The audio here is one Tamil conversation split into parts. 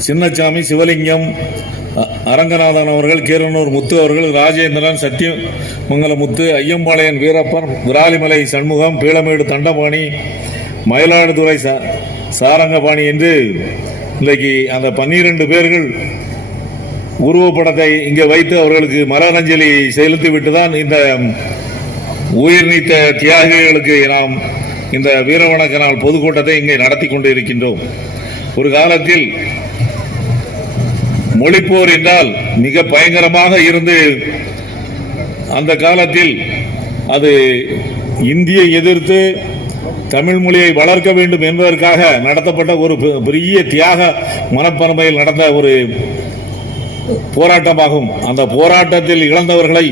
சின்னச்சாமி சிவலிங்கம் அ- அரங்கநாதன் அவர்கள் கீரனூர் முத்து அவர்கள் ராஜேந்திரன் சத்தியமங்கல முத்து ஐயம்பாளையன் வீரப்பன் விராலிமலை சண்முகம் பீளமேடு தண்டபாணி மயிலாடுதுறை சா- சாரங்கபாணி என்று இன்றைக்கு அந்த பன்னிரண்டு பேர்கள் உருவப்படத்தை இங்கே வைத்து அவர்களுக்கு மலரஞ்சலி செலுத்திவிட்டு தான் இந்த உயிர் நீத்த தியாகிகளுக்கு நாம் இந்த வீரவணக்க நாள் பொதுக்கூட்டத்தை இங்கே நடத்தி கொண்டு இருக்கின்றோம் ஒரு காலத்தில் மொழிப்போர் என்றால் மிக பயங்கரமாக இருந்து அந்த காலத்தில் அது இந்தியை எதிர்த்து தமிழ் மொழியை வளர்க்க வேண்டும் என்பதற்காக நடத்தப்பட்ட ஒரு பெ- பெரிய தியாக மனப்பான்மையில் நடந்த ஒரு போராட்டமாகும். அந்த போராட்டத்தில் இழந்தவர்களை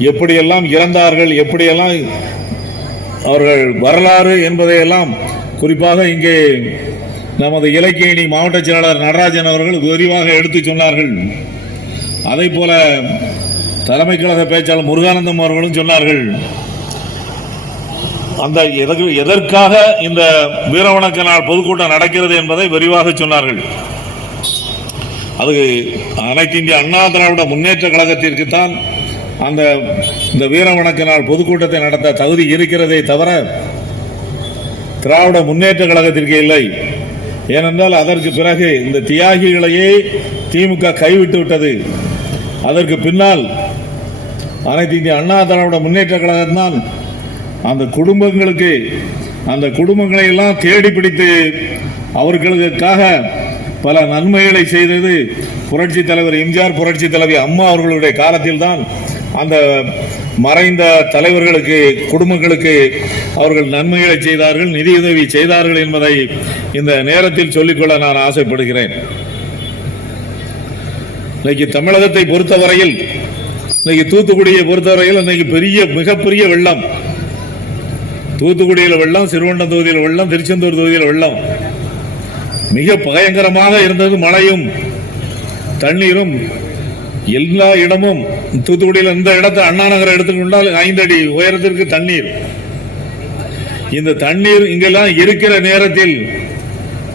எப்படியெல்லாம் இறந்தார்கள் எப்படியெல்லாம் அவர்கள் வரலாறு என்பதையெல்லாம் குறிப்பாக இங்கே நமது இலக்கியணி மாவட்ட செயலாளர் நடராஜன் அவர்கள் விரிவாக எடுத்துச் சொன்னார்கள். அதே போல தலைமை கழக பேச்சாளர் முருகானந்தம் அவர்களும் சொன்னார்கள். அந்த எதற்கு எதற்காக இந்த வீரவணக்க நாள் பொதுக்கூட்டம் நடக்கிறது என்பதை விரிவாக சொன்னார்கள். அது அனைத்து இந்திய அண்ணா திராவிட முன்னேற்ற கழகத்திற்கு தான் அந்த இந்த வீரவணக்க நாள் பொதுக்கூட்டத்தை நடத்த தகுதி இருக்கிறதே தவிர திராவிட முன்னேற்ற கழகத்திற்கு இல்லை. ஏனென்றால் அதற்கு பிறகு இந்த தியாகிகளையே திமுக கைவிட்டு விட்டது. அதற்கு பின்னால் அனைத்து இந்திய அண்ணா திராவிட முன்னேற்ற கழகம்தான் அந்த குடும்பங்களுக்கு அந்த குடும்பங்களை எல்லாம் தேடி பிடித்து அவர்களுக்காக பல நன்மைகளை செய்தது புரட்சி தலைவர் எம்ஜிஆர் புரட்சி தலைவி அம்மா அவர்களுடைய காலத்தில் தான் அந்த மறைந்த தலைவர்களுக்கு குடும்பங்களுக்கு அவர்கள் நன்மைகளை செய்தார்கள் நிதியுதவி செய்தார்கள் என்பதை இந்த நேரத்தில் சொல்லிக்கொள்ள நான் ஆசைப்படுகிறேன். இன்னைக்கு தமிழகத்தை பொறுத்தவரையில் இன்னைக்கு தூத்துக்குடியை பொறுத்தவரையில் இன்னைக்கு பெரிய மிகப்பெரிய வெள்ளம். தூத்துக்குடியில் வெள்ளம் சிறுவண்டம் தொகுதியில் வெள்ளம் திருச்செந்தூர் தொகுதியில் வெள்ளம். மிக பயங்கரமாக இருந்தது மழையும் தண்ணீரும் எல்லா இடமும் தூத்துக்குடியில் இந்த இடத்தை அண்ணா நகரை எடுத்துக்கொண்டால் ஐந்து அடி உயரத்திற்கு தண்ணீர். இந்த தண்ணீர் இங்கெல்லாம் இருக்கிற நேரத்தில்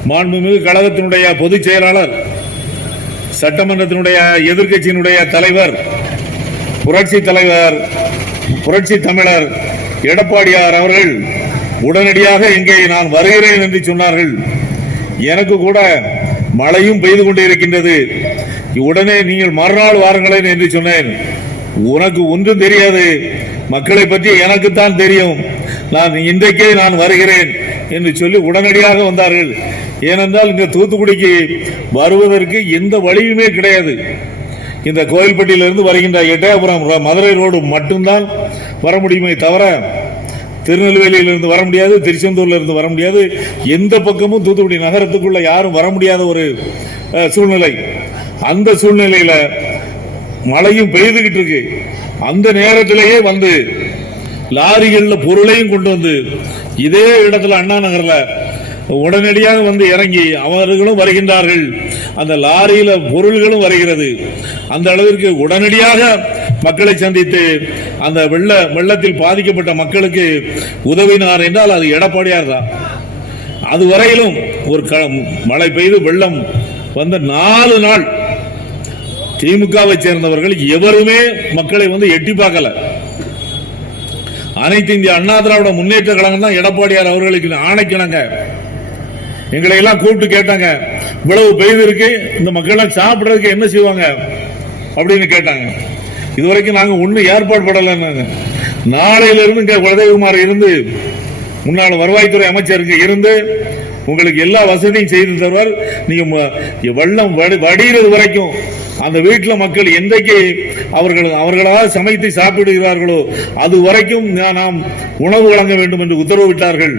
மாண்புமிகு கழகத்தினுடைய பொதுச் செயலாளர் சட்டமன்றத்தினுடைய எதிர்க்கட்சியினுடைய தலைவர் புரட்சி தலைவர் புரட்சி தமிழர் எடப்பாடியார் அவர்கள் உடனடியாக இங்கே நான் வருகிறேன் என்று சொன்னார்கள். எனக்கு கூட மழையும் பெய்து கொண்டு இருக்கின்றது உடனே நீங்கள் மறுநாள் வாருங்களேன் என்று சொன்னேன். உனக்கு ஒன்றும் தெரியாது. மக்களை பற்றி எனக்குத்தான் தெரியும். நான் இன்றைக்கே நான் வருகிறேன் என்று சொல்லி உடனடியாக வந்தார்கள். ஏனென்றால் இந்த தூத்துக்குடிக்கு வருவதற்கு எந்த வழியுமே கிடையாது. இந்த கோயில்பட்டியிலிருந்து வருகின்ற எட்டயபுரம் மதுரை ரோடு மட்டும்தான் வர முடியுமே தவிர திருநெல்வேலியிலிருந்து வர முடியாது திருச்செந்தூர்லேருந்து வர முடியாது. எந்த பக்கமும் தூத்துக்குடி நகரத்துக்குள்ளே யாரும் வர முடியாத ஒரு சூழ்நிலை. அந்த சூழ்நிலையில மழையும் பெய்துகிட்டு இருக்கு. அந்த நேரத்திலேயே வந்து லாரிகள்ல பொருளையும் கொண்டு வந்து இதே இடத்துல அண்ணா நகர்ல உடனடியாக வந்து இறங்கி அவர்களும் வருகின்றார்கள். அந்த லாரியில பொருள்களும் வருகிறது. அந்த அளவிற்கு உடனடியாக மக்களை சந்தித்து அந்த வெள்ள வெள்ளத்தில் பாதிக்கப்பட்ட மக்களுக்கு உதவினார் என்றால் அது எடப்பாடியார் தான் அது வரையிலும் ஒரு க மழை பெய்து வெள்ளம் வந்த நாலு நாள் திமுகவை சேர்ந்தவர்கள் எவருமே மக்களை வந்து எட்டி பார்க்கல. அனைத்து இந்திய அண்ணா திராவிட முன்னேற்ற கழகம் தான் எடப்பாடியார் அவர்களுக்கு ஆணைக்கிணங்க. எங்களை எல்லாம் கூப்பிட்டு கேட்டாங்க இவ்வளவு பெய்து இருக்கு இந்த மக்கள் எல்லாம் சாப்பிடுறதுக்கு என்ன செய்வாங்க? அப்படின்னு கேட்டாங்க. இதுவரைக்கும் நாங்க ஒன்றும் ஏற்பாடு படலைன்னாங்க நாளையில இருந்து இங்க இருந்து முன்னாள் வருவாய்த்துறை அமைச்சருக்கு இருந்து உங்களுக்கு எல்லா வசதியும் செய்து தருவார். நீங்க வெள்ளம் வடி- வடிகிறது வரைக்கும் அந்த வீட்டில் மக்கள் என்றைக்கு அவர்கள் அவர்களால் சமைத்து சாப்பிடுகிறார்களோ அது வரைக்கும் நாம் உணவு வழங்க வேண்டும் என்று உத்தரவிட்டார்கள்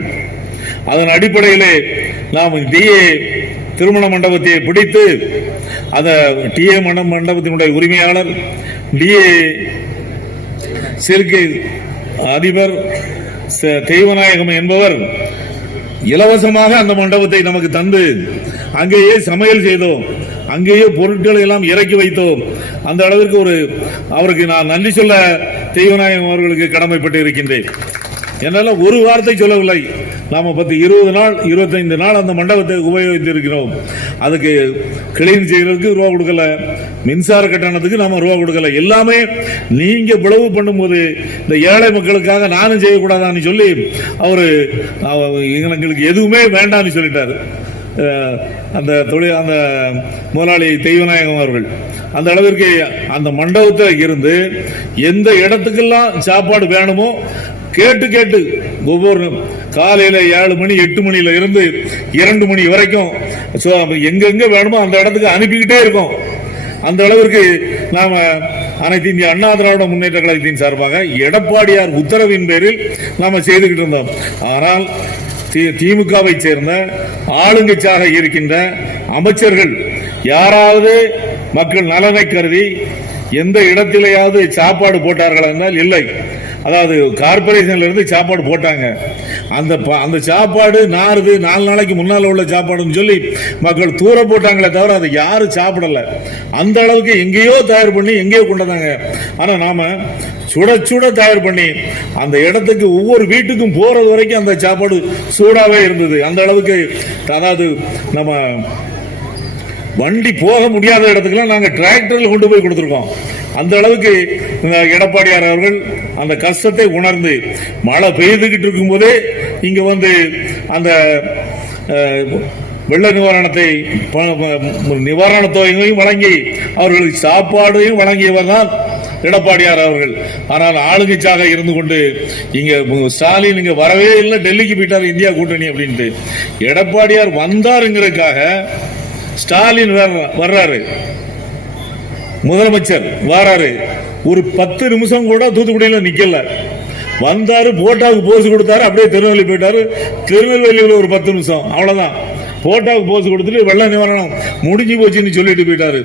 அதன் அடிப்படையிலே நாம் டிஏ திருமண மண்டபத்தை பிடித்து அந்த டிஏ மண்ட மண்டபத்தினுடைய உரிமையாளர் டிஏ சிறுக்கை அதிபர் தெய்வநாயகம் என்பவர் இலவசமாக அந்த மண்டபத்தை நமக்கு தந்து அங்கேயே சமையல் செய்தோம். அங்கேயே பொருட்களை எல்லாம் இறக்கி வைத்தோம். அந்த அளவிற்கு ஒரு அவருக்கு நான் நன்றி சொல்ல தெய்வநாயகம் அவர்களுக்கு கடமைப்பட்டு இருக்கின்றேன். என்னால் ஒரு வார்த்தை சொல்லவில்லை. நாம் பத்து இருபது நாள் இருபத்தைந்து நாள் அந்த மண்டபத்தை உபயோகித்து இருக்கிறோம் அதுக்கு கிளீன் செய்கிறதுக்கு ரூபா கொடுக்கல. மின்சார கட்டணத்துக்கு நாம் ரூபா கொடுக்கல. எல்லாமே நீங்கள் பிளவு பண்ணும்போது இந்த ஏழை மக்களுக்காக நானும் செய்யக்கூடாதான்னு சொல்லி அவர் எங்களுக்கு எதுவுமே வேண்டாம்னு சொல்லிட்டார். அந்த தொழில் அந்த முதலாளி தெய்வநாயகம் அவர்கள். அந்த அளவிற்கு அந்த மண்டபத்தில் இருந்து எந்த இடத்துக்கெல்லாம் சாப்பாடு வேணுமோ கேட்டு கேட்டு ஒவ்வொரு காலையில ஏழு மணி எட்டு மணியில இருந்து இரண்டு மணி வரைக்கும். ஸோ எங்கெங்க வேணுமோ அந்த இடத்துக்கு அனுப்பிக்கிட்டே இருக்கோம். அந்த அளவிற்கு நாம அனைத்து இந்திய அண்ணா திராவிட முன்னேற்ற கழகத்தின் சார்பாக எடப்பாடியார் உத்தரவின் பேரில் நாம செய்துகிட்டு இருந்தோம். ஆனால் தி- திமுகவை சேர்ந்த ஆளுங்கட்சியாக இருக்கின்ற அமைச்சர்கள் யாராவது மக்கள் நலனை கருதி எந்த இடத்திலேயாவது சாப்பாடு போட்டார்கள் என்றால் இல்லை. அதாவது கார்பரேஷன்ல இருந்து சாப்பாடு போட்டாங்க. அந்த ப- அந்த சாப்பாடு நாறுது நாலு நாளைக்கு முன்னால உள்ள சாப்பாடுன்னு சொல்லி மக்கள் தூர போட்டாங்களே தவிர அதை யாரும் சாப்பிடல. அந்த அளவுக்கு எங்கேயோ தயார் பண்ணி எங்கேயோ கொண்டு வந்தாங்க. ஆனா நாம சுட சுட தயார் பண்ணி அந்த இடத்துக்கு ஒவ்வொரு வீட்டுக்கும் போறது வரைக்கும் அந்த சாப்பாடு சூடாவே இருந்தது. அந்த அளவுக்கு அதாவது நம்ம வண்டி போக முடியாத இடத்துக்குலாம் நாங்கள் டிராக்டரில் கொண்டு போய் கொடுத்துருக்கோம். அந்த அளவுக்கு எடப்பாடியார் அவர்கள் அந்த கஷ்டத்தை உணர்ந்து மழை பெய்துகிட்டு இருக்கும்போதே இங்க வந்து அந்த வெள்ள நிவாரணத்தை நிவாரண ப- தொகையையும் வழங்கி அவர்களுக்கு சாப்பாடையும் வழங்கியவர் தான் எடப்பாடியார் அவர்கள். ஆனால் ஆளுங்கட்சியாக இருந்து கொண்டு இங்க ஸ்டாலின் இங்க வரவே இல்லை டெல்லிக்கு போயிட்டார் இந்தியா கூட்டணி அப்படின்ட்டு. எடப்பாடியார் வந்தாருங்கிறதுக்காக ஸ்டாலின் வர்றாரு. முதலமைச்சர் வாராரு. ஒரு பத்து நிமிஷம் கூட தூத்துக்குடியில் நிக்கல. வந்தாரு போட்டாவுக்கு போஸ் கொடுத்தாரு அப்படியே திருநெல்வேலி போயிட்டாரு. திருநெல்வேலியில் ஒரு பத்து நிமிஷம். அவ்வளவுதான். போட்டாவுக்கு போஸ் கொடுத்துட்டு வெள்ள நிவாரணம் முடிஞ்சு போச்சுன்னு சொல்லிட்டு போயிட்டாரு.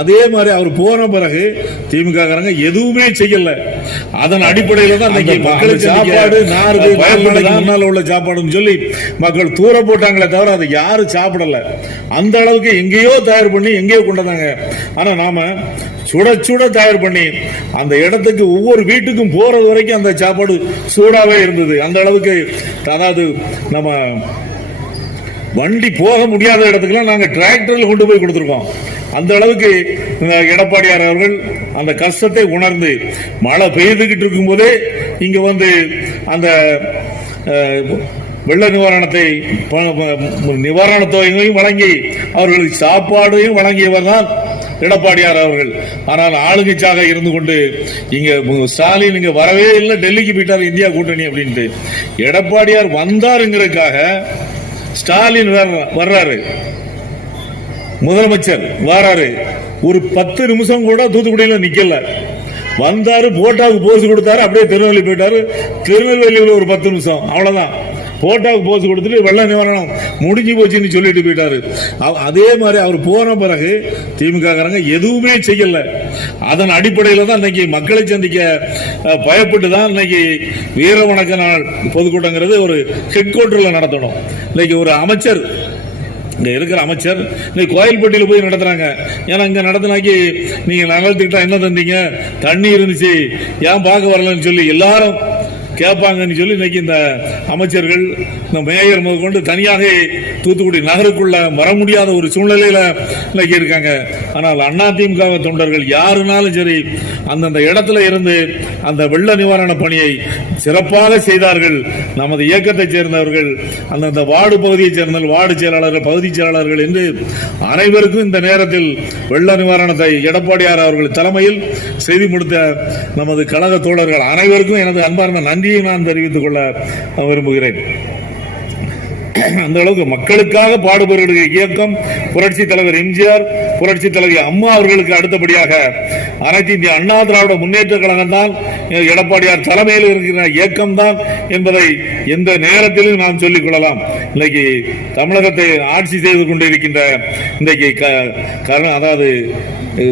அதே மாதிரி அவர் போன பிறகு திமுக காரங்க எதுவுமே செய்யல. அதன் அடிப்படையில தான் மக்களுக்கு சாப்பாடு முன்னால உள்ள சாப்பாடுன்னு சொல்லி மக்கள் தூர போட்டாங்களே தவிர அதை யாரும் சாப்பிடல. அந்த அளவுக்கு எங்கேயோ தயார் பண்ணி எங்கேயோ கொண்டு வந்தாங்க. ஆனா நாம சுட சுட தயார் பண்ணி அந்த இடத்துக்கு ஒவ்வொரு வீட்டுக்கும் போறது வரைக்கும் அந்த சாப்பாடு சூடாவே இருந்தது. அந்த அளவுக்கு அதாவது நம்ம வண்டி போக முடியாத இடத்துக்குலாம் நாங்கள் டிராக்டரில் கொண்டு போய் கொடுத்துருக்கோம். அந்த அளவுக்கு எடப்பாடியார் அவர்கள் அந்த கஷ்டத்தை உணர்ந்து மழை பெய்துகிட்டு இருக்கும்போதே இங்கே வந்து அந்த வெள்ள நிவாரணத்தை நிவாரணத் தொகையையும் வழங்கி அவர்களுக்கு சாப்பாடையும் வழங்கியவர் தான் எடப்பாடியார் அவர்கள். ஆனால் ஆளுங்கட்சியாக இருந்து கொண்டு இங்க ஸ்டாலின் இங்க வரவே இல்லை டெல்லிக்கு போயிட்டார் இந்தியா கூட்டணி அப்படின்ட்டு. எடப்பாடியார் வந்தாருங்கிறதுக்காக ஸ்டாலின் வர்ற- வர்றாரு. முதலமைச்சர் வராரு. ஒரு பத்து நிமிஷம் கூட தூத்துக்குடியில நிக்கல. வந்தாரு போட்டாவுக்கு போஸ் கொடுத்தாரு அப்படியே திருநெல்வேலி போயிட்டாரு. திருநெல்வேலியில் ஒரு பத்து நிமிஷம். அவ்வளவுதான். போட்டாவுக்கு போஸ் கொடுத்துட்டு வெள்ள நிவாரணம் முடிஞ்சு போச்சுன்னு சொல்லிட்டு போயிட்டாரு. அதே மாதிரி அவர் போன பிறகு திமுக எதுவுமே செய்யல. அதன் அடிப்படையில் தான் இன்னைக்கு மக்களை சந்திக்க பயப்பட்டு தான் இன்னைக்கு வீர வணக்க நாள் பொதுக்கூட்டங்கிறது ஒரு ஹெட் குவார்டர்ல நடத்தணும். இன்னைக்கு ஒரு அமைச்சர் இங்கே இருக்கிற அமைச்சர் இன்னைக்கு கோயில்பட்டியில் போய் நடத்துகிறாங்க ஏன்னா இங்கே நடத்தினாக்கி நீங்கள் நகல் என்ன தந்தீங்க? தண்ணி இருந்துச்சு. ஏன் பார்க்க வரலன்னு சொல்லி எல்லாரும் கேட்பாங்கன்னு சொல்லி இன்னைக்கு இந்த அமைச்சர்கள் இந்த மேயர் முதற்கொண்டு தனியாக தூத்துக்குடி நகருக்குள்ள வர முடியாத ஒரு சூழ்நிலையில இன்னைக்கு இருக்காங்க. ஆனால் அதிமுக தொண்டர்கள் யாருனாலும் சரி அந்தந்த இடத்துல இருந்து அந்த வெள்ள நிவாரண பணியை சிறப்பாக செய்தார்கள். நமது இயக்கத்தைச் சேர்ந்தவர்கள் அந்தந்த வார்டு பகுதியைச் சேர்ந்த வார்டு செயலாளர்கள் பகுதி செயலாளர்கள் என்று அனைவருக்கும் இந்த நேரத்தில் வெள்ள நிவாரணத்தை எடப்பாடியார் அவர்கள் தலைமையில் செய்து முடித்த நமது கழக தோழர்கள் அனைவருக்கும் எனது அன்பார்ந்த செய்தியை நான் தெரிவித்துக் கொள்ள விரும்புகிறேன். அந்த அளவுக்கு மக்களுக்காக பாடுபவர்களுடைய இயக்கம். புரட்சி தலைவர் எம்ஜிஆர் புரட்சி தலைவி அம்மா அவர்களுக்கு அடுத்தபடியாக அனைத்து இந்திய அண்ணா திராவிட முன்னேற்ற கழகம் தான் எடப்பாடியார் தலைமையில் இருக்கிற இயக்கம் தான் என்பதை எந்த நேரத்திலும் நாம் சொல்லிக் கொள்ளலாம். இன்னைக்கு தமிழகத்தை ஆட்சி செய்து கொண்டிருக்கின்ற இன்றைக்கு அதாவது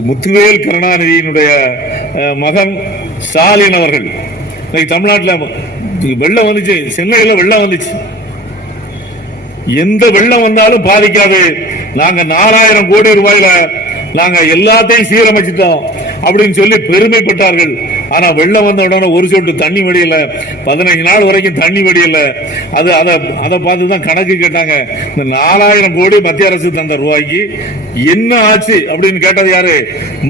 முத்துவேல் கருணாநிதியினுடைய மகன் ஸ்டாலின் அவர்கள் இன்னைக்கு தமிழ்நாட்டில் வெள்ளம் வந்துச்சு. சென்னையில் வெள்ளம் வந்துச்சு. எந்த வெள்ளம் வந்தாலும் பாதிக்காது. நாங்க நாலாயிரம் கோடி ரூபாயில நாங்க எல்லாத்தையும் சீரமைச்சிட்டோம் அப்படின்னு சொல்லி பெருமைப்பட்டார்கள். ஆனா வெள்ளம் வந்த உடனே ஒரு சொட்டு தண்ணி வடியல. பதினஞ்சு நாள் வரைக்கும் தண்ணி வடியல. அது அதை அதை பார்த்து தான் கணக்கு கேட்டாங்க. இந்த நாலாயிரம் கோடி மத்திய அரசு தந்த ரூபாய்க்கு என்ன ஆச்சு அப்படின்னு கேட்டது யாரு?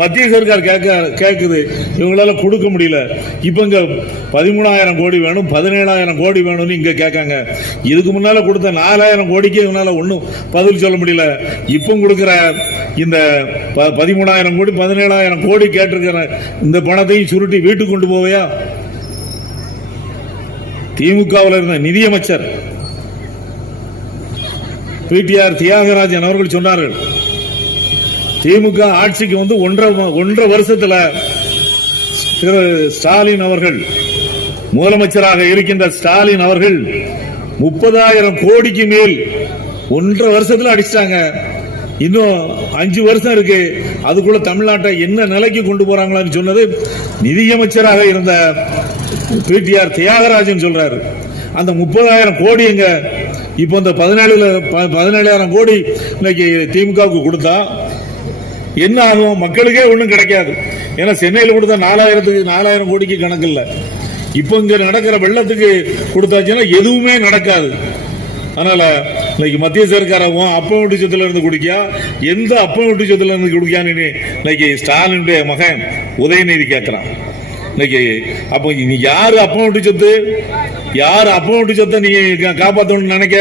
மத்திய சர்க்கார் கேட்க கேட்குது இவங்களால கொடுக்க முடியல. இப்ப இங்க பதிமூணாயிரம் கோடி வேணும் பதினேழாயிரம் கோடி வேணும்னு இங்க கேட்காங்க. இதுக்கு முன்னால கொடுத்த நாலாயிரம் கோடிக்கு இவனால ஒன்றும் பதில் சொல்ல முடியல. இப்போ கொடுக்குற இந்த ப- பதிமூணாயிரம் கோடி பதினேழாயிரம் கோடி கேட்டிருக்கிற இந்த பணத்தையும் சுருட்டி வீட்டுக்கு கொண்டு போவையா? திமுகவில் இருந்த நிதியமைச்சர் பிடிஆர் தியாகராஜன் அவர்கள் சொன்னார்கள் திமுக ஆட்சிக்கு வந்து ஒன்றரை ஒன்றரை வருஷத்துல திரு ஸ்டாலின் அவர்கள் முதலமைச்சராக இருக்கின்ற ஸ்டாலின் அவர்கள் முப்பதாயிரம் கோடிக்கு மேல் ஒன்றரை வருஷத்துல அடிச்சிட்டாங்க. இன்னும் அஞ்சு வருஷம் இருக்கு. அதுக்குள்ள தமிழ்நாட்டை என்ன நிலைக்கு கொண்டு போறாங்களான்னு சொன்னது நிதியமைச்சராக இருந்த பிடிஆர் தியாகராஜன் சொல்றாரு. அந்த முப்பதாயிரம் கோடி எங்க இப்போ இந்த பதினேழு ப- பதினேழாயிரம் கோடி இன்னைக்கு திமுகவுக்கு கொடுத்தா என்ன ஆகும்? மக்களுக்கே ஒன்றும் கிடைக்காது. ஏன்னா சென்னையில் கொடுத்த நாலாயிரத்துக்கு நாலாயிரம் கோடிக்கு கணக்கு இல்லை. இப்போ இங்கே நடக்கிற வெள்ளத்துக்கு கொடுத்தாச்சுன்னா எதுவுமே நடக்காது. அதனால இன்னைக்கு மத்திய சர்க்காரவும் அப்பம் வீட்டு சொத்துல இருந்து குடிக்கா எந்த அப்பம் வீட்டு சொத்துல இருந்து குடிக்கான்னு இன்னைக்கு ஸ்டாலினுடைய மகன் உதயநிதி கேட்கிறான் இன்னைக்கு அப்போ நீ யார் அப்பம் வீட்டு சொத்து? யார் அப்பம் வீட்டு சொத்தை நீ காப்பாற்றணும்னு நினைக்க?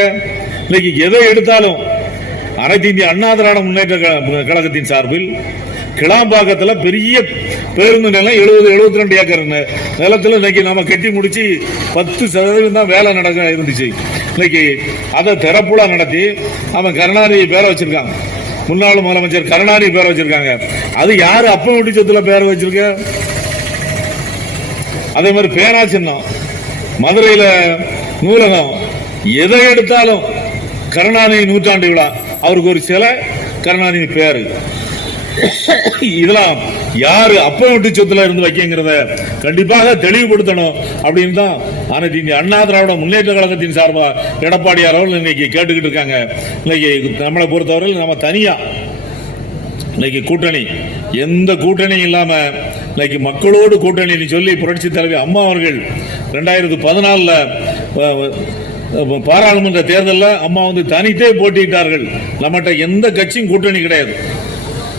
இன்னைக்கு எதை எடுத்தாலும் அனைத்து இந்திய அண்ணா திராவிட முன்னேற்ற கழகத்தின் சார்பில் கிளாம்பாக்கத்தில் பெரிய பேருந்து நிலம் எழுபது எழுபத்தி ரெண்டு ஏக்கர் நிலத்தில் இன்னைக்கு நம்ம கட்டி முடிச்சு பத்து சதவீதம் தான் வேலை நடக்க இருந்துச்சு. இன்னைக்கு அதை திறப்புலா நடத்தி அவன் கருணாநிதி பேரை வச்சிருக்கான். முன்னாள் முதலமைச்சர் கருணாநிதி பேரை வச்சிருக்காங்க. அது யாரு அப்பம் வீட்டு சொத்துல பேரை வச்சிருக்க? அதே மாதிரி பேனா சின்னம் மதுரையில நூலகம் எதை எடுத்தாலும் கருணாநிதி நூற்றாண்டு விழா. அவருக்கு ஒரு சிலை கருணாநிதி பேரு. இதெல்லாம் யாரு அப்ப விட்டு சொத்துல இருந்து வைக்கங்கிறத கண்டிப்பாக தெளிவுபடுத்தணும் அப்படின்னு தான் ஆனால் இந்திய அண்ணா திராவிட முன்னேற்ற கழகத்தின் சார்பா எடப்பாடியார் அவர்கள் இன்னைக்கு கேட்டுக்கிட்டு இருக்காங்க. இன்னைக்கு நம்மளை பொறுத்தவரையில் நம்ம தனியா இன்னைக்கு கூட்டணி. எந்த கூட்டணியும் இல்லாம இன்னைக்கு மக்களோடு கூட்டணின்னு சொல்லி புரட்சி தலைவி அம்மா அவர்கள் ரெண்டாயிரத்து பதினாலுல பாராளுமன்ற தேர்தலில் அம்மா வந்து தனித்தே போட்டியிட்டார்கள். நம்மகிட்ட எந்த கட்சியும் கூட்டணி கிடையாது.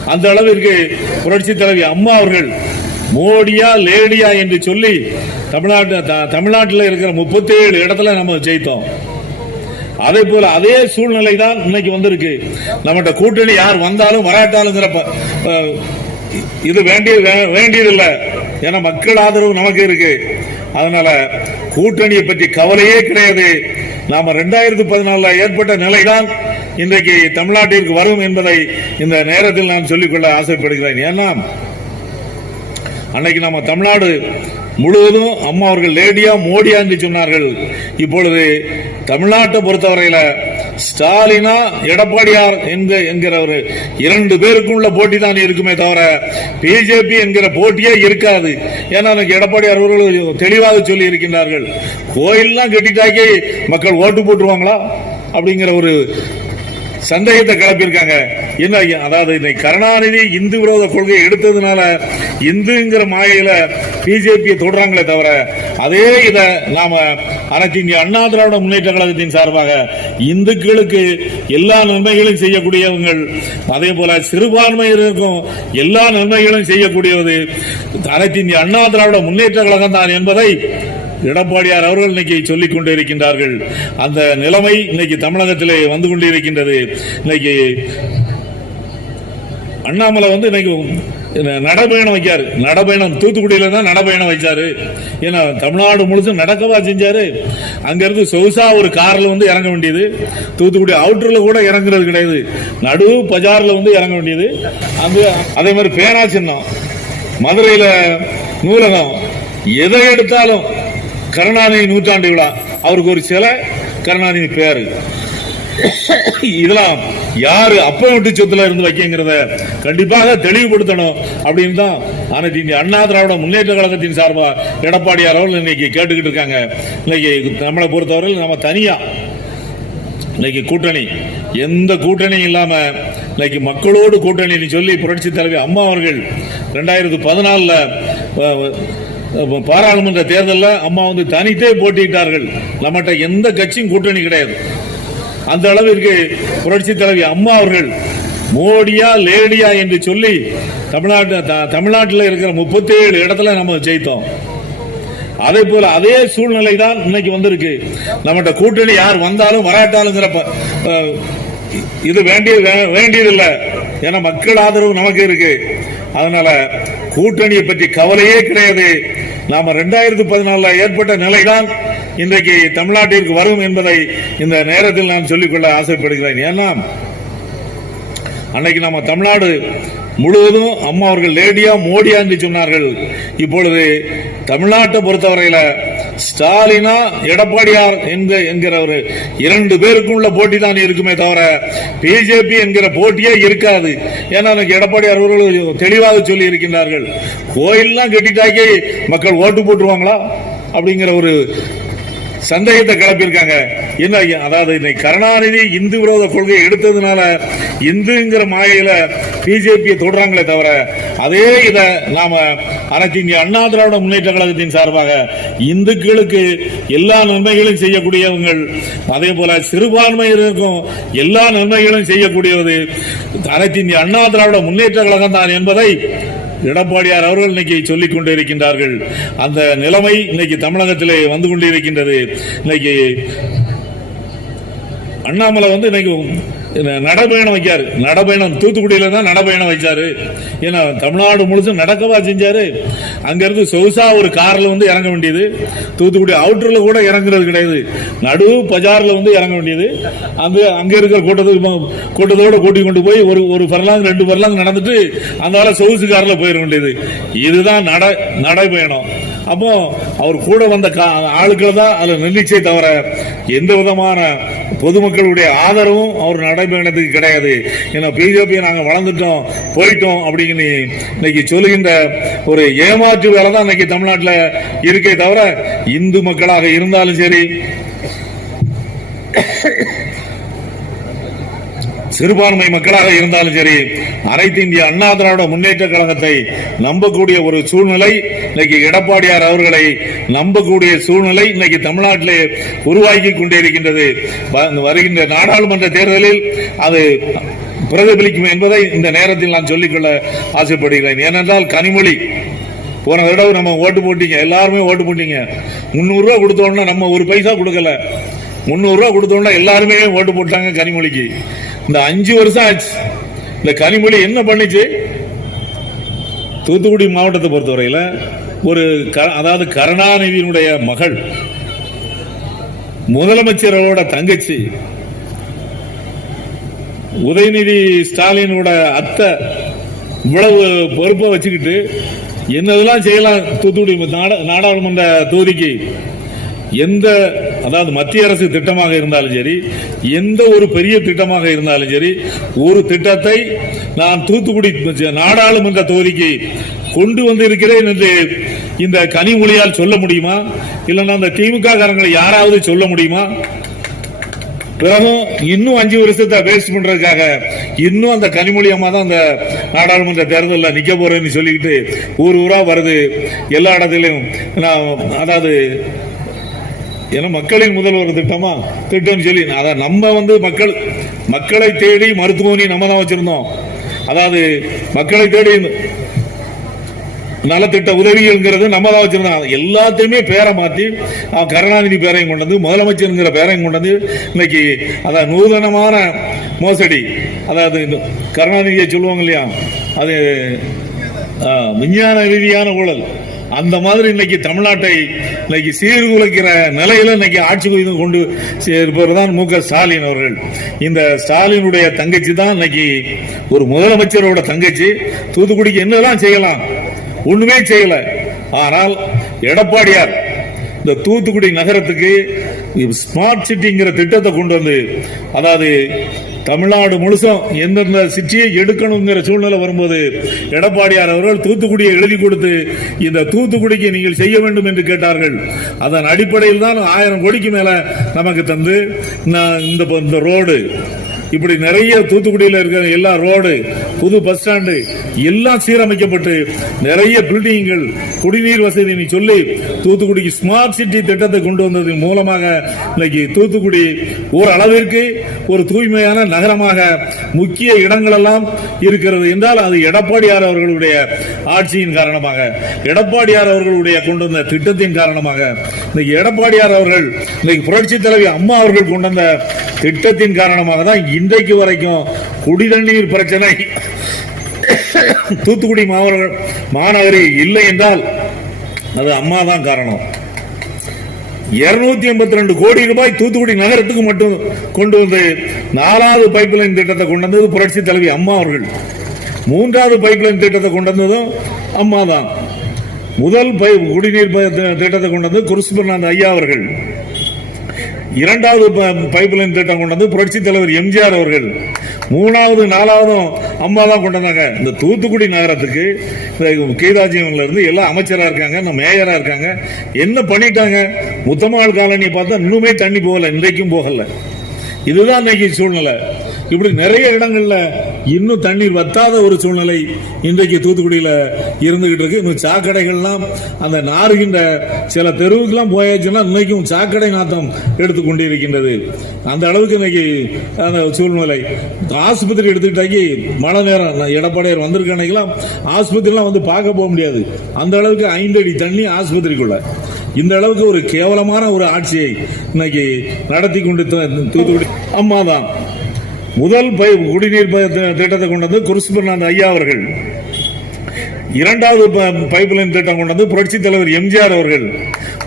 அந்த அளவிற்கு புரட்சி தலைவி அம்மா அவர்கள் மோடியா லேடியா என்று சொல்லி தமிழ்நாட்டு த- தமிழ்நாட்டில் இருக்கிற முப்பத்தேழு இடத்துல நம்ம ஜெயித்தோம். அதே போல அதே சூழ்நிலை தான் இன்னைக்கு வந்திருக்கு. நம்மகிட்ட கூட்டணி யார் வந்தாலும் வராட்டாலுங்கிற இது வேண்டிய வே- வேண்டியதில்லை. ஏன்னா மக்கள் ஆதரவு நமக்கு இருக்கு. அதனால கூட்டணியை பற்றி கவலையே கிடையாது. நாம ரெண்டாயிரத்தி பதினாலுல ஏற்பட்ட நிலைதான் இன்றைக்கு தமிழ்நாட்டிற்கு வரும் என்பதை இந்த நேரத்தில் நான் சொல்லிக்கொள்ள ஆசைப்படுகிறேன். ஏன்னா அன்னைக்கு நம்ம தமிழ்நாடு முழுவதும் அம்மா அவர்கள் லேடியா மோடியா என்று சொன்னார்கள். இப்பொழுது தமிழ்நாட்டை பொறுத்தவரையில ஸ்டாலினா எடப்பாடியார் என்கிற ஒரு இரண்டு பேருக்குள்ள போட்டி தான் இருக்குமே தவிர பிஜேபி என்கிற போட்டியே இருக்காது. ஏன்னா எனக்கு எடப்பாடியார் அவர்கள் தெளிவாக சொல்லி இருக்கின்றார்கள் கோயில்லாம் கட்டிட்டாக்கி மக்கள் ஓட்டு போட்டுருவாங்களா? அப்படிங்கிற ஒரு சந்தேகத்தை கிளப்பியிருக்காங்க. என்ன ஐயா, அதாவது இன்னைக்கு கருணாநிதி இந்து விரோத கொள்கையை எடுத்ததுனால இந்துங்கிற மாயையில பிஜேபியை தொடுறாங்களே தவிர அதே இதை நாம அனைத்து இந்திய அண்ணா திராவிட முன்னேற்ற கழகத்தின் சார்பாக இந்துக்களுக்கு எல்லா நன்மைகளையும் செய்யக்கூடியவங்கள் அதே போல சிறுபான்மையினருக்கும் எல்லா நன்மைகளையும் செய்யக்கூடியது அனைத்து இந்திய அண்ணா திராவிட முன்னேற்ற கழகம் தான் என்பதை எடப்பாடியார் அவர்கள் இன்னைக்கு சொல்லிக் கொண்டு இருக்கின்றார்கள் அந்த நிலைமை இன்னைக்கு தமிழகத்திலே வந்து கொண்டு இருக்கின்றது இன்னைக்கு அண்ணாமலை வந்து இன்னைக்கு நடைபயணம் வைக்காரு நடைபயணம் தூத்துக்குடியில தான் நடைபயணம் வச்சாரு. ஏன்னா தமிழ்நாடு முழுசும் நடக்கவா செஞ்சாரு. அங்கிருந்து சொகுசா ஒரு கார்ல வந்து இறங்க வேண்டியது. தூத்துக்குடி அவுட்டர்ல கூட இறங்குறது கிடையாது. நடு பஜார்ல வந்து இறங்க வேண்டியது. அங்க அதே மாதிரி பேனா சின்னம் மதுரையில நூலகம். எதை எடுத்தாலும் கருணாநிதி நூற்றாண்டு விழா. அவருக்கு ஒரு சிலை கருணாநிதி பேரு. இதெல்லாம் யாரு அப்ப விட்டு சொத்துல இருந்து வைக்கங்கிறத கண்டிப்பாக தெளிவுபடுத்தணும் அப்படின்னு தான் அனைத்து இந்திய அண்ணா திராவிட முன்னேற்ற கழகத்தின் சார்பா எடப்பாடியார் அவர்கள் இன்னைக்கு கேட்டுக்கிட்டு இருக்காங்க. இன்னைக்கு நம்மளை பொறுத்தவரையில் நம்ம தனியா இன்னைக்கு கூட்டணி. எந்த கூட்டணியும் இல்லாம இன்னைக்கு மக்களோடு கூட்டணின்னு சொல்லி புரட்சி தலைவி அம்மா அவர்கள் ரெண்டாயிரத்தி பதினாலுல பாராளுமன்ற தேர்தலில் அம்மா வந்து தனித்தே போட்டியிட்டார்கள். நம்மகிட்ட எந்த கட்சியும் கூட்டணி கிடையாது. அந்த அளவிற்கு புரட்சி தலைவி அம்மா அவர்கள் மோடியா லேடியா என்று சொல்லி தமிழ்நாட்டு த- தமிழ்நாட்டில் இருக்கிற முப்பத்தி ஏழு இடத்துல நம்ம ஜெயித்தோம். அதே போல அதே சூழ்நிலை தான் இன்னைக்கு வந்திருக்கு. நம்மகிட்ட கூட்டணி யார் வந்தாலும் வராட்டாலுங்கிற இது வேண்டியது வே- வேண்டியதில்லை. ஏன்னா மக்கள் ஆதரவு நமக்கு இருக்கு. அதனால கூட்டணியை பற்றி கவலையே கிடையாது. நாம ரெண்டாயிரத்தி பதினாலுல ஏற்பட்ட நிலைதான் இன்றைக்கு தமிழ்நாட்டிற்கு வரும் என்பதை இந்த நேரத்தில் நான் சொல்லிக்கொள்ள ஆசைப்படுகிறேன். ஏன்னா அன்னைக்கு நம்ம தமிழ்நாடு முழுவதும் அம்மா அவர்கள் லேடியா மோடியா என்று சொன்னார்கள். இப்பொழுது தமிழ்நாட்டை பொறுத்தவரையில ஸ்டாலினா எடப்பாடியார் என்கிற ஒரு இரண்டு பேருக்குள்ள போட்டி தான் இருக்குமே தவிர பிஜேபி என்கிற போட்டியே இருக்காது. ஏன்னா எனக்கு எடப்பாடியார் அவர்கள் தெளிவாக சொல்லி இருக்கின்றார்கள் கோயில்லாம் கட்டிட்டாக்கி மக்கள் ஓட்டு போட்டுருவாங்களா? அப்படிங்கிற ஒரு சந்தேகத்தை கிளப்பியிருக்காங்க. என்ன ஐயா, அதாவது இன்னைக்கு கருணாநிதி இந்து விரோத கொள்கையை எடுத்ததுனால இந்துங்கிற மாயையில பிஜேபியை தொடுறாங்களே தவிர அதே இதை நாம அனைத்து இந்திய அண்ணா திராவிட முன்னேற்ற கழகத்தின் சார்பாக இந்துக்களுக்கு எல்லா நன்மைகளையும் செய்யக்கூடியவங்கள் அதே போல சிறுபான்மையினருக்கும் எல்லா நன்மைகளையும் செய்யக்கூடியது அனைத்து இந்திய அண்ணா திராவிட முன்னேற்ற கழகம் தான் என்பதை எடப்பாடியார் அவர்கள் இன்னைக்கு சொல்லிக் கொண்டிருக்கின்றார்கள். அந்த நிலைமை இன்னைக்கு தமிழகத்திலே வந்து கொண்டிருக்கின்றது. இன்னைக்கு அண்ணாமலை வந்து இன்னைக்கு நடைபயணம் வைக்காரு. நடைபயணம் தூத்துக்குடியில தான் நடைபயணம் வச்சாரு. ஏன்னா தமிழ்நாடு முழுசும் நடக்கவா செஞ்சாரு. அங்கேருந்து சொகுசாக சொகுசா ஒரு கார்ல வந்து இறங்க வேண்டியது. தூத்துக்குடி அவுட்டர்ல கூட இறங்குறது கிடையாது. நடு பஜார்ல வந்து இறங்க வேண்டியது. அங்க அங்க இருக்கிற கூட்டத்துக்கு கூட்டத்தோட கூட்டி கொண்டு போய் ஒரு ஒரு பரலாங் ரெண்டு பரலாங் நடந்துட்டு அந்த சொகுசு கார்ல போயிட வேண்டியது. இதுதான் நட நடைபயணம். அப்போ அவர் கூட வந்த கா- தான் அதில் நின்றுச்சே தவிர எந்த விதமான பொதுமக்களுடைய ஆதரவும் அவர் நடைபயணத்துக்கு கிடையாது. ஏன்னா பிஜேபியை நாங்கள் வளர்ந்துட்டோம் போயிட்டோம் அப்படின்னு இன்னைக்கு சொல்லுகின்ற ஒரு ஏமாற்று வேலை தான் இன்னைக்கு தமிழ்நாட்டில் இருக்கே தவிர இந்து மக்களாக இருந்தாலும் சரி சிறுபான்மை மக்களாக இருந்தாலும் சரி அனைத்து இந்திய அண்ணா திராவிட முன்னேற்ற கழகத்தை நம்பக்கூடிய ஒரு சூழ்நிலை இன்னைக்கு எடப்பாடியார் அவர்களை நம்பக்கூடிய சூழ்நிலை இன்னைக்கு தமிழ்நாட்டிலே உருவாக்கி கொண்டே இருக்கின்றது வருகின்ற நாடாளுமன்ற தேர்தலில் அது பிரதிபலிக்கும் என்பதை இந்த நேரத்தில் நான் சொல்லிக்கொள்ள ஆசைப்படுகிறேன். ஏனென்றால் கனிமொழி போன தடவை நம்ம ஓட்டு போட்டீங்க எல்லாருமே ஓட்டு போட்டீங்க. முந்நூறு ரூபா கொடுத்தோம்னா நம்ம ஒரு பைசா கொடுக்கல. முந்நூறுரூவா ரூபா கொடுத்தோம்னா எல்லாருமே ஓட்டு போட்டாங்க கனிமொழிக்கு. இந்த அஞ்சு வருஷம் ஆச்சு இந்த கனிமொழி என்ன பண்ணிச்சு? தூத்துக்குடி மாவட்டத்தை பொறுத்தவரையில ஒரு க- அதாவது கருணாநிதியினுடைய மகள் முதலமைச்சரோட தங்கச்சி உதயநிதி ஸ்டாலினோட அத்தை இவ்வளவு பொறுப்பை வச்சுக்கிட்டு என்னதெல்லாம் செய்யலாம் தூத்துக்குடி நாடாளுமன்ற தொகுதிக்கு? எந்த அதாவது மத்திய அரசு திட்டமாக இருந்தாலும் சரி எந்த ஒரு பெரிய திட்டமாக இருந்தாலும் சரி ஒரு திட்டத்தை நான் தூத்துக்குடி நாடாளுமன்ற தொகுதிக்கு கொண்டு வந்திருக்கிறேன் என்று இந்த கனிமொழியால் சொல்ல முடியுமா? இல்லைன்னா அந்த திமுக காரங்களை யாராவது சொல்ல முடியுமா? பிறகும் இன்னும் அஞ்சு வருஷத்தை வேஸ்ட் பண்றதுக்காக இன்னும் அந்த கனிமொழி தான் அந்த நாடாளுமன்ற தேர்தலில் நிக்க போறேன்னு சொல்லிக்கிட்டு ஊர் ஊரா வருது. எல்லா இடத்திலும் நான் அதாவது ஏன்னா மக்களின் முதல் ஒரு திட்டமா? திட்டம்னு சொல்லி அதான் நம்ம வந்து மக்கள் மக்களை தேடி மருத்துவமனை நம்ம தான் வச்சிருந்தோம். அதாவது மக்களை தேடி நலத்திட்ட உதவிகள்ங்கிறது நம்ம தான் வச்சிருந்தோம். அது எல்லாத்தையுமே பேரை மாற்றி அவன் கருணாநிதி பேரையும் கொண்டு வந்து முதலமைச்சருங்கிற பேரையும் கொண்டு வந்து இன்னைக்கு அதான் நூதனமான மோசடி அதாவது இந்த கருணாநிதியை சொல்லுவாங்க இல்லையா? அது விஞ்ஞான ரீதியான ஊழல். அந்த மாதிரி இன்னைக்கு தமிழ்நாட்டை இன்னைக்கு சீர்குலைக்கிற நிலையில இன்னைக்கு ஆட்சி கொண்டு கொண்டு இருப்பவர் தான் மு க ஸ்டாலின் அவர்கள். இந்த ஸ்டாலினுடைய தங்கச்சி தான் இன்னைக்கு ஒரு முதலமைச்சரோட தங்கச்சி. தூத்துக்குடிக்கு என்னதான் செய்யலாம்? ஒண்ணுமே செய்யல. ஆனால் எடப்பாடியார் இந்த தூத்துக்குடி நகரத்துக்கு ஸ்மார்ட் சிட்டிங்கிற திட்டத்தை கொண்டு வந்து அதாவது தமிழ்நாடு முழுசும் எந்தெந்த சிட்டியை எடுக்கணுங்கிற சூழ்நிலை வரும்போது எடப்பாடியார் அவர்கள் தூத்துக்குடியை எழுதி கொடுத்து இந்த தூத்துக்குடிக்கு நீங்கள் செய்ய வேண்டும் என்று கேட்டார்கள். அதன் அடிப்படையில் தான் ஆயிரம் கோடிக்கு மேல நமக்கு தந்து நான் இந்த இந்த ரோடு இப்படி நிறைய தூத்துக்குடியில் இருக்கிற எல்லா ரோடு புது பஸ் ஸ்டாண்டு எல்லாம் சீரமைக்கப்பட்டு நிறைய பில்டிங்கள் குடிநீர் வசதி நீ சொல்லி தூத்துக்குடிக்கு ஸ்மார்ட் சிட்டி திட்டத்தை கொண்டு வந்ததன் மூலமாக இன்னைக்கு தூத்துக்குடி ஒரு அளவிற்கு ஒரு தூய்மையான நகரமாக முக்கிய இடங்களெல்லாம் இருக்கிறது என்றால் அது எடப்பாடியார் அவர்களுடைய ஆட்சியின் காரணமாக எடப்பாடியார் அவர்களுடைய கொண்டு வந்த திட்டத்தின் காரணமாக இன்னைக்கு எடப்பாடியார் அவர்கள் இன்னைக்கு புரட்சி தலைவி அம்மா அவர்கள் கொண்டு வந்த திட்டத்தின் காரணமாக தான் இன்றைக்கு வரைக்கும் குடிதண்ணீர் பிரச்சனை. தூத்துக்குடி மாவட்ட மாநகரில் இல்லை என்றால் அது அம்மா தான் காரணம். இருநூத்தி எண்பத்தி ரெண்டு கோடி ரூபாய் தூத்துக்குடி நகரத்துக்கு மட்டும் கொண்டு வந்து நாலாவது பைப் லைன் திட்டத்தை கொண்டு வந்தது புரட்சி தலைவி அம்மா அவர்கள். மூன்றாவது பைப் லைன் திட்டத்தை கொண்டு வந்ததும் அம்மா தான் முதல் பை குடிநீர் திட்டத்தை கொண்டு வந்து குருசுபர்ணாந்த் ஐயா அவர்கள். இரண்டாவது ப- பைப் லைன் திட்டம் கொண்டு வந்து புரட்சி தலைவர் எம்ஜிஆர் அவர்கள் மூணாவது நாலாவதும் அம்மா தான் கொண்டு வந்தாங்க. இந்த தூத்துக்குடி நகரத்துக்கு இந்த கீதாஜீவன்ல இருந்து எல்லாம் அமைச்சராக இருக்காங்க இந்த மேயராக இருக்காங்க. என்ன பண்ணிட்டாங்க? முத்தமாள் காலனியை பார்த்தா இன்னுமே தண்ணி போகலை இன்றைக்கும் போகலை. இதுதான் இன்னைக்கு சூழ்நிலை. இப்படி நிறைய இடங்கள்ல இன்னும் தண்ணீர் வத்தாத ஒரு சூழ்நிலை இன்றைக்கு தூத்துக்குடியில் இருந்துகிட்டு இருக்கு. இன்னும் சாக்கடைகள்லாம் அந்த நாறுகின்ற சில தெருவுக்கெல்லாம் போயாச்சுன்னா இன்னைக்கும் சாக்கடை நாத்தம் எடுத்து கொண்டிருக்கின்றது. அந்த அளவுக்கு இன்னைக்கு அந்த சூழ்நிலை. ஆஸ்பத்திரி எடுத்துக்கிட்டாக்கி மழை நேரம் நான் எடப்பாடியார் வந்திருக்க அன்னைக்கெல்லாம் ஆஸ்பத்திரிலாம் வந்து பார்க்க போக முடியாது. அந்த அளவுக்கு ஐந்து அடி தண்ணி ஆஸ்பத்திரிக்குள்ள. இந்த அளவுக்கு ஒரு கேவலமான ஒரு ஆட்சியை இன்னைக்கு நடத்தி கொண்டு தூத்துக்குடி அம்மாதான். முதல் பை குடிநீர் திட்டத்தை கொண்டு வந்து குருசுபர்நாத் ஐயா அவர்கள். இரண்டாவது ப- பைப் லைன் திட்டம் கொண்டு வந்து புரட்சி தலைவர் எம்ஜிஆர் அவர்கள்.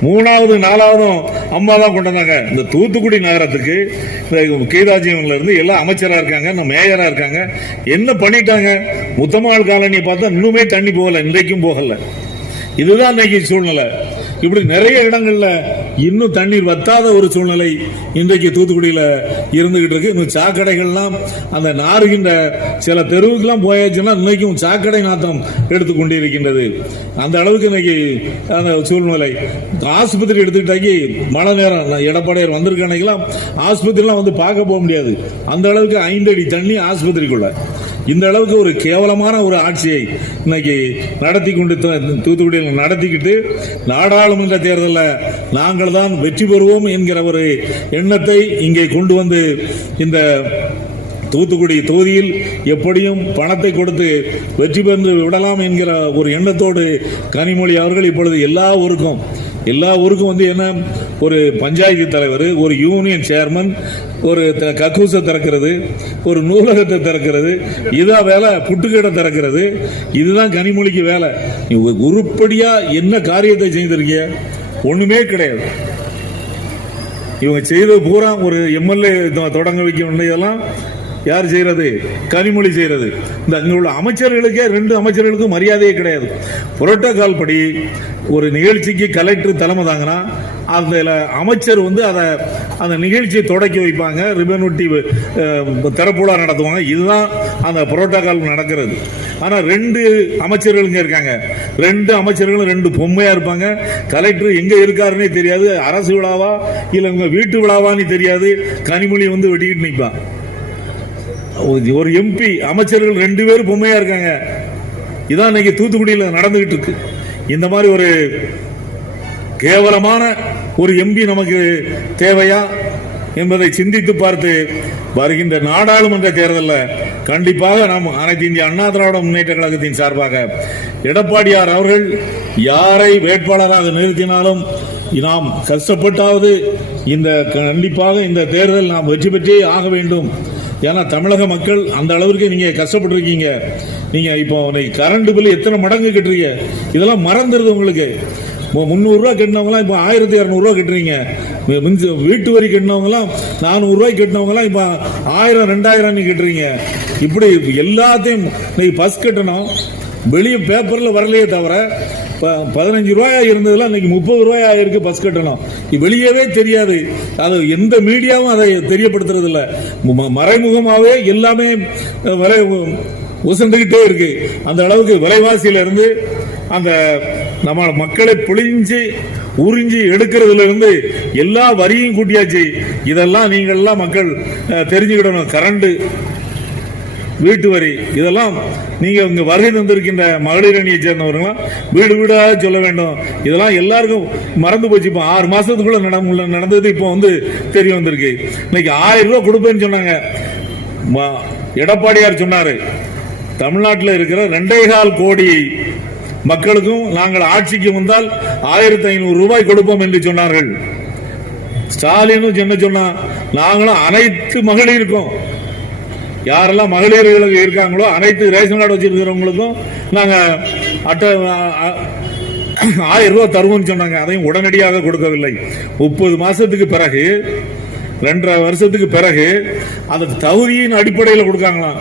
மூணாவது நாலாவதும் அம்மா தான் கொண்டு வந்தாங்க. இந்த தூத்துக்குடி நகரத்துக்கு இந்த கீதாஜீவன்ல இருந்து எல்லாம் அமைச்சராக இருக்காங்க இந்த மேயரா இருக்காங்க. என்ன பண்ணிட்டாங்க? முத்தமாள் காலனியை பார்த்தா இன்னுமே தண்ணி போகல இன்றைக்கும் போகல. இதுதான் இன்னைக்கு சூழ்நிலை. இப்படி நிறைய இடங்கள்ல இன்னும் தண்ணீர் வத்தாத ஒரு சூழ்நிலை இன்றைக்கு தூத்துக்குடியில இருந்துகிட்டு இருக்கு. இன்னும் சாக்கடைகள்லாம் அந்த நாறுகின்ற சில தெருவுக்கெல்லாம் போயாச்சுன்னா இன்னைக்கும் சாக்கடை நாத்தம் எடுத்து கொண்டிருக்கின்றது அந்த அளவுக்கு இன்னைக்கு அந்த சூழ்நிலை. ஆஸ்பத்திரி எடுத்துக்கிட்டாக்கி மழை நேரம் எடப்பாடியார் வந்திருக்க அன்னைக்கெல்லாம் ஆஸ்பத்திரிலாம் வந்து பார்க்க போக முடியாது. அந்த அளவுக்கு ஐந்து அடி தண்ணி ஆஸ்பத்திரிக்குள்ள. இந்த அளவுக்கு ஒரு கேவலமான ஒரு ஆட்சியை இன்னைக்கு நடத்தி கொண்டு த- தூத்துக்குடியில் நடத்திக்கிட்டு நாடாளுமன்ற தேர்தலில் நாங்கள் தான் வெற்றி பெறுவோம் என்கிற ஒரு எண்ணத்தை இங்கே கொண்டு வந்து இந்த தூத்துக்குடி தொகுதியில் எப்படியும் பணத்தை கொடுத்து வெற்றி பெற்று விடலாம் என்கிற ஒரு எண்ணத்தோடு கனிமொழி அவர்கள் இப்பொழுது எல்லா ஊருக்கும் எல்லா ஊருக்கும் வந்து என்ன ஒரு பஞ்சாயத்து தலைவர் ஒரு யூனியன் சேர்மன் ஒரு த- கக்கூசை திறக்கிறது ஒரு நூலகத்தை திறக்கிறது இதான் வேலை புட்டுக்கடை திறக்கிறது இதுதான் கனிமொழிக்கு வேலை. நீ உருப்படியா என்ன காரியத்தை செய்திருக்கிய? ஒண்ணுமே கிடையாது. இவங்க செய்தது பூரா ஒரு எம்எல்ஏ தொடங்க வைக்க வேண்டியதெல்லாம் யார் செய்யறது? கனிமொழி செய்யறது. இந்த அங்கே உள்ள அமைச்சர்களுக்கே ரெண்டு அமைச்சர்களுக்கும் மரியாதையே கிடையாது. புரோட்டோகால் படி ஒரு நிகழ்ச்சிக்கு கலெக்டர் தலைமை தாங்கினா அதில் அமைச்சர் வந்து அதை அந்த நிகழ்ச்சியை தொடக்கி வைப்பாங்க. ரிபன் ஒட்டி திறப்புலா நடத்துவாங்க. இதுதான் அந்த புரோட்டோகால் நடக்கிறது. ஆனால் ரெண்டு அமைச்சர்களுங்க இருக்காங்க. ரெண்டு அமைச்சர்களும் ரெண்டு பொம்மையாக இருப்பாங்க. கலெக்டர் எங்கே இருக்காருன்னே தெரியாது. அரசு விழாவா? இல்லை உங்கள் வீட்டு விழாவான்னு தெரியாது. கனிமொழி வந்து வெட்டிக்கிட்டு நிற்பான் ஒரு எம்பி அமைச்சர்கள் ரெண்டு பேரும் பொம்மையா இருக்காங்க. இதான் இன்னைக்கு தூத்துக்குடியில் நடந்துகிட்டு இருக்கு. இந்த மாதிரி ஒரு கேவலமான ஒரு எம்பி நமக்கு தேவையா என்பதை சிந்தித்து பார்த்து வருகின்ற நாடாளுமன்ற தேர்தலில் கண்டிப்பாக நாம் அனைத்து இந்திய அண்ணா திராவிட முன்னேற்ற கழகத்தின் சார்பாக எடப்பாடியார் அவர்கள் யாரை வேட்பாளராக நிறுத்தினாலும் நாம் கஷ்டப்பட்டாவது இந்த கண்டிப்பாக இந்த தேர்தல் நாம் வெற்றி பெற்றே ஆக வேண்டும். ஏன்னா தமிழக மக்கள் அந்த அளவிற்கு நீங்க கஷ்டப்பட்டுருக்கீங்க. நீங்க இப்போ கரண்ட் பில் எத்தனை மடங்கு கட்டுறீங்க? இதெல்லாம் மறந்துடுது உங்களுக்கு. முந்நூறுரூவா கட்டினவங்களாம் இப்போ ஆயிரத்தி இரநூறுவா கட்டுறீங்க. மி- வீட்டு வரி கட்டினவங்களாம் நானூறுரூவாய் கட்டினவங்களாம் இப்போ ஆயிரம் ரெண்டாயிரம் நீ கட்டுறீங்க. இப்படி எல்லாத்தையும் இன்னைக்கு பஸ் கட்டணும். வெளியே பேப்பரில் வரலையே தவிர பதினஞ்சு ரூபாயா இருந்ததுல இன்னைக்கு முப்பது ரூபாயா இருக்கு பஸ் கட்டணம். வெளியவே தெரியாது. அது எந்த மீடியாவும் அதை தெரியப்படுத்துறது இல்ல ம- மறைமுகமாவே எல்லாமே வரை விலை உசந்துகிட்டே இருக்கு. அந்த அளவுக்கு விலைவாசியில இருந்து அந்த நம்ம மக்களை பிழிஞ்சு உறிஞ்சி எடுக்கிறதுல இருந்து எல்லா வரியும் கூட்டியாச்சு. இதெல்லாம் நீங்கள்லாம் மக்கள் தெரிஞ்சுக்கிடணும். கரண்ட் வீட்டு வரி. இதெல்லாம் நீங்க இங்க வருகை தந்திருக்கின்ற மகளிர் அணியை சேர்ந்தவர்களாம் வீடு வீடாக சொல்ல வேண்டும். இதெல்லாம் எல்லாருக்கும் மறந்து போச்சு. இப்போ ஆறு மாசத்துக்குள்ள நட- நடந்தது இப்போ வந்து தெரிய வந்திருக்கு. இன்னைக்கு ஆயிரம் ரூபாய் கொடுப்பேன்னு சொன்னாங்க. எடப்பாடியார் சொன்னாரு. தமிழ்நாட்டில் இருக்கிற ரெண்டே கால் கோடி மக்களுக்கும் நாங்கள் ஆட்சிக்கு வந்தால் ஆயிரத்தி ஐநூறு ரூபாய் கொடுப்போம் என்று சொன்னார்கள். ஸ்டாலினும் என்ன சொன்னா நாங்களும் அனைத்து மகளிருக்கும் யாரெல்லாம் மகளிர்களுக்கு இருக்காங்களோ அனைத்து ரேஷன் கார்டு வச்சிருக்கிறவங்களுக்கும் நாங்க அட்டை ஆயிரம் ரூபாய் தருவோம்னு சொன்னாங்க. அதையும் உடனடியாக கொடுக்கவில்லை. முப்பது மாசத்துக்கு பிறகு ரெண்டரை வருஷத்துக்கு பிறகு அந்த தகுதியின் அடிப்படையில் கொடுக்காங்களாம்.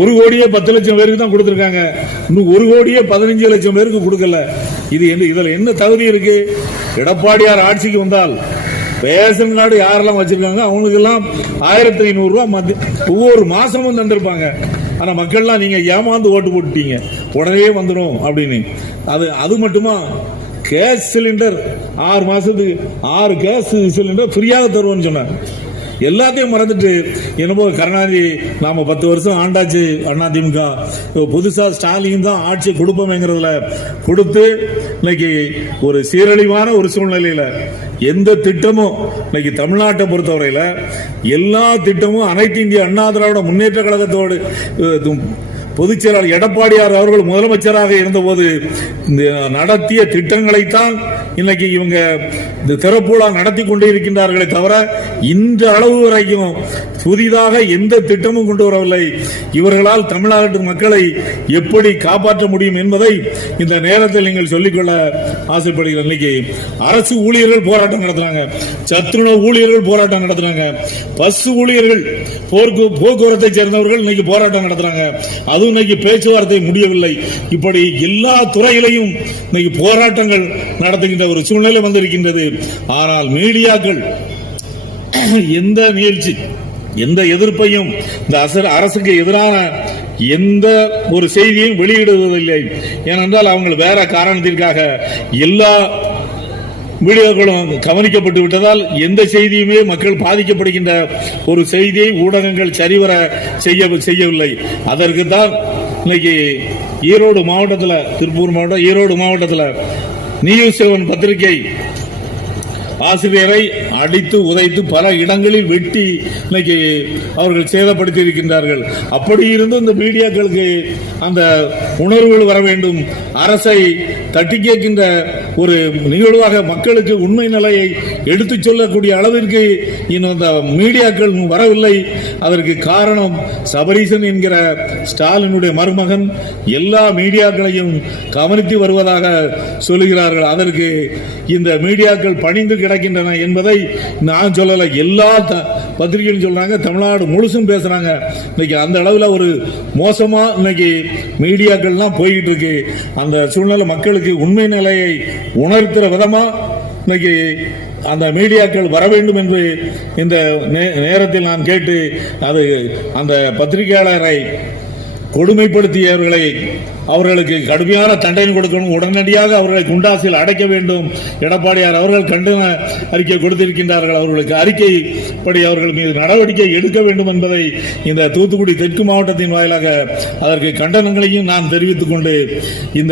ஒரு கோடியே பத்து லட்சம் பேருக்கு தான் கொடுத்துருக்காங்க. இன்னும் ஒரு கோடியே பதினஞ்சு லட்சம் பேருக்கு கொடுக்கல. இது என்ன இதுல என்ன தகுதி இருக்கு? எடப்பாடியார் ஆட்சிக்கு வந்தால் ரேஷன் கார்டு யாரெல்லாம் வச்சிருக்காங்க அவங்களுக்கு எல்லாம் ஆயிரத்தி ஐநூறு ரூபாய் ஒவ்வொரு மாசமும் தந்திருப்பாங்க. ஆனா மக்கள்லாம் நீங்க ஏமாந்து ஓட்டு போட்டுட்டீங்க. உடனே வந்துடும் அப்படின்னு. அது அது மட்டுமா? கேஸ் சிலிண்டர் ஆறு மாசத்துக்கு ஆறு கேஸ் சிலிண்டர் ஃப்ரீயாக தருவோம்னு சொன்னாங்க. எல்லாத்தையும் மறந்துட்டு என்னமோ கருணாநிதி நாம பத்து வருஷம் ஆண்டாச்சு அதிமுக திமுக. புதுசா ஸ்டாலின் தான் ஆட்சி கொடுப்போமேங்கிறதுல கொடுத்து இன்னைக்கு ஒரு சீரழிவான ஒரு சூழ்நிலையில எந்த திட்டமும் இன்னைக்கு தமிழ்நாட்டை பொறுத்தவரையில எல்லா திட்டமும் அனைத்து இந்திய அண்ணா திராவிட முன்னேற்ற கழகத்தோடு பொதுச் செயலாளர் எடப்பாடியார் அவர்கள் முதலமைச்சராக இருந்தபோது இந்த நடத்திய திட்டங்களைத்தான் இன்னைக்கு இவங்க இந்த திறப்புலா நடத்தி கொண்டு இருக்கின்றார்களே தவிர இந்த அளவு வரைக்கும் புதிதாக எந்த திட்டமும் கொண்டு வரவில்லை. இவர்களால் தமிழ்நாட்டு மக்களை எப்படி காப்பாற்ற முடியும் என்பதை இந்த நேரத்தில் நீங்கள் சொல்லிக்கொள்ள ஆசைப்படுகிறேன். இன்னைக்கு அரசு ஊழியர்கள் போராட்டம் நடத்துறாங்க. சத்துணவு ஊழியர்கள் போராட்டம் நடத்துறாங்க. பஸ் ஊழியர்கள் போர்க்கு போக்குவரத்தை சேர்ந்தவர்கள் இன்னைக்கு போராட்டம் நடத்துறாங்க. அதுவும் இன்னைக்கு பேச்சுவார்த்தை முடியவில்லை. இப்படி எல்லா துறையிலையும் இன்னைக்கு போராட்டங்கள் நடத்துகின்ற ஒரு சூழ்நிலை வந்திருக்கின்றது. ஆனால் மீடியாக்கள் எந்த நிகழ்ச்சி எந்த எதிர்ப்பையும் இந்த அச- அரசுக்கு எதிரான எந்த ஒரு செய்தியையும் வெளியிடுவதில்லை. ஏனென்றால் அவங்க வேற காரணத்திற்காக எல்லா வீடியோக்களும் கவனிக்கப்பட்டு விட்டதால் எந்த செய்தியுமே மக்கள் பாதிக்கப்படுகின்ற ஒரு செய்தியை ஊடகங்கள் சரிவர செய்ய செய்யவில்லை. அதற்கு தான் இன்னைக்கு ஈரோடு மாவட்டத்தில் திருப்பூர் மாவட்டம் ஈரோடு மாவட்டத்தில் நியூஸ் செவன் பத்திரிகை ஆசிரியரை அடித்து உதைத்து பல இடங்களில் வெட்டி இன்னைக்கு அவர்கள் சேதப்படுத்தி இருக்கின்றார்கள். அப்படி இருந்தும் இந்த மீடியாக்களுக்கு அந்த உணர்வுகள் வர வேண்டும். அரசை தட்டி கேட்கின்ற ஒரு நிகழ்வாக மக்களுக்கு உண்மை நிலையை எடுத்துச் சொல்லக்கூடிய அளவிற்கு இன்னும் அந்த மீடியாக்கள் வரவில்லை. அதற்கு காரணம் சபரீசன் என்கிற ஸ்டாலினுடைய மருமகன். எல்லா மீடியாக்களையும் கவனித்து வருவதாக சொல்லுகிறார்கள். அதற்கு இந்த மீடியாக்கள் பணிந்து கிடக்கின்றன என்பதை நான் சொல்லலை. எல்லா பத்திரிகைகளும் சொல்கிறாங்க தமிழ்நாடு முழுசும் பேசுகிறாங்க இன்னைக்கு அந்த அளவில் ஒரு மோசமாக இன்னைக்கு மீடியாக்கள்லாம் போய்கிட்டு இருக்கு. அந்த சூழ்நிலை மக்களுக்கு உண்மை நிலையை உணர்த்துற விதமா இன்னைக்கு அந்த மீடியாக்கள் வர வேண்டும் என்று இந்த நேரத்தில் நான் கேட்டு அது அந்த பத்திரிகையாளரை கொடுமைப்படுத்தியவர்களை அவர்களுக்கு கடுமையான தண்டனை கொடுக்கணும். உடனடியாக அவர்களை குண்டாசில் அடைக்க வேண்டும். எடப்பாடியார் அவர்கள் கண்டன அறிக்கை கொடுத்திருக்கின்றார்கள். அவர்களுக்கு அறிக்கை படி அவர்கள் மீது நடவடிக்கை எடுக்க வேண்டும் என்பதை இந்த தூத்துக்குடி தெற்கு மாவட்டத்தின் வாயிலாக அதற்கு கண்டனங்களையும் நான் தெரிவித்துக் கொண்டு இந்த